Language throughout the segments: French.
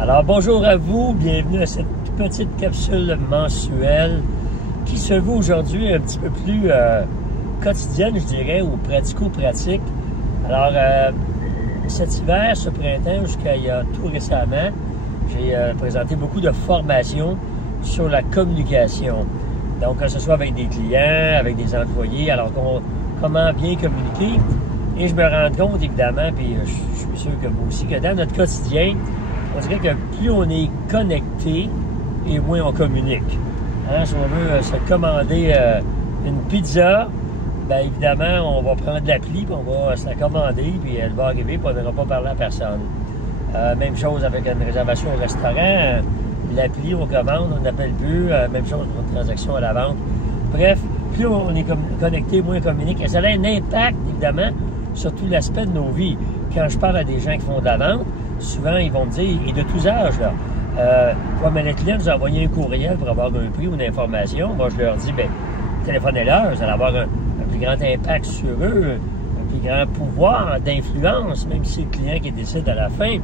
Alors bonjour à vous, bienvenue à cette petite capsule mensuelle qui se veut aujourd'hui un petit peu plus quotidienne, je dirais, ou pratico-pratique. Alors cet hiver, ce printemps, jusqu'à il y a tout récemment, j'ai présenté beaucoup de formations sur la communication. Donc que ce soit avec des clients, avec des employés, alors comment bien communiquer. Et je me rends compte, évidemment, puis je suis sûr que vous aussi, que dans notre quotidien, on dirait que plus on est connecté et moins on communique. Hein, si on veut se commander une pizza, bien évidemment, on va prendre l'appli, puis on va se la commander, puis elle va arriver, puis on n'aura pas parlé à personne. Même chose avec une réservation au restaurant. L'appli, on commande, on n'appelle plus. Même chose pour une transaction à la vente. Bref, plus on est connecté, moins on communique. Et ça a un impact, évidemment, sur tout l'aspect de nos vies. Quand je parle à des gens qui font de la vente, souvent, ils vont me dire, et de tous âges, là, mais le client nous a envoyé un courriel pour avoir un prix ou une information. Moi, je leur dis, bien, téléphonez-leur, vous allez avoir un plus grand impact sur eux, un plus grand pouvoir d'influence, même si c'est le client qui décide à la fin.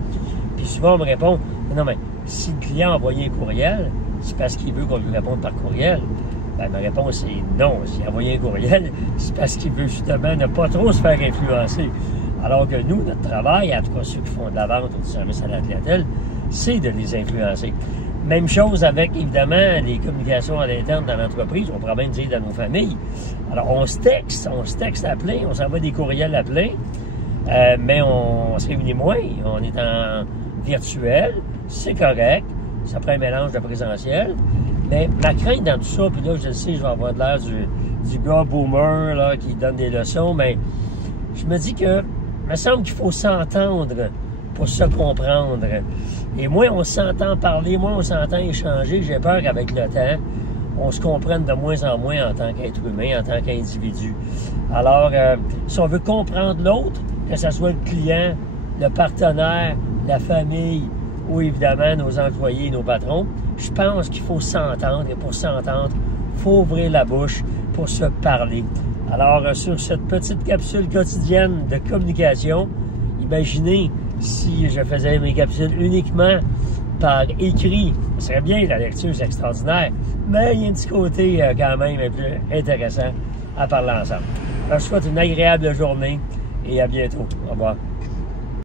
Puis souvent, on me répond, non, mais si le client a envoyé un courriel, c'est parce qu'il veut qu'on lui réponde par courriel. Ben, ma réponse est non. S'il a envoyé un courriel, c'est parce qu'il veut justement ne pas trop se faire influencer. Alors que nous, notre travail, en tout cas ceux qui font de la vente ou du service à la clientèle, c'est de les influencer. Même chose avec, évidemment, les communications à l'interne dans l'entreprise, on pourrait même dire dans nos familles. Alors, on se texte à plein, on s'envoie des courriels à plein, mais on se réunit moins, on est en virtuel, c'est correct, ça prend un mélange de présentiel, mais ma crainte dans tout ça, puis là, je le sais, je vais avoir de l'air du gars boomer là, qui donne des leçons, mais je me dis que, il me semble qu'il faut s'entendre pour se comprendre. Et moins on s'entend parler, moins on s'entend échanger, j'ai peur qu'avec le temps, on se comprenne de moins en moins en tant qu'être humain, en tant qu'individu. Alors, si on veut comprendre l'autre, que ce soit le client, le partenaire, la famille ou évidemment nos employés, nos patrons, je pense qu'il faut s'entendre. Et pour s'entendre, il faut ouvrir la bouche pour se parler. Alors, sur cette petite capsule quotidienne de communication, imaginez si je faisais mes capsules uniquement par écrit. Ce serait bien, la lecture, c'est extraordinaire, mais il y a un petit côté quand même un peu intéressant à parler ensemble. Alors, je vous souhaite une agréable journée et à bientôt. Au revoir.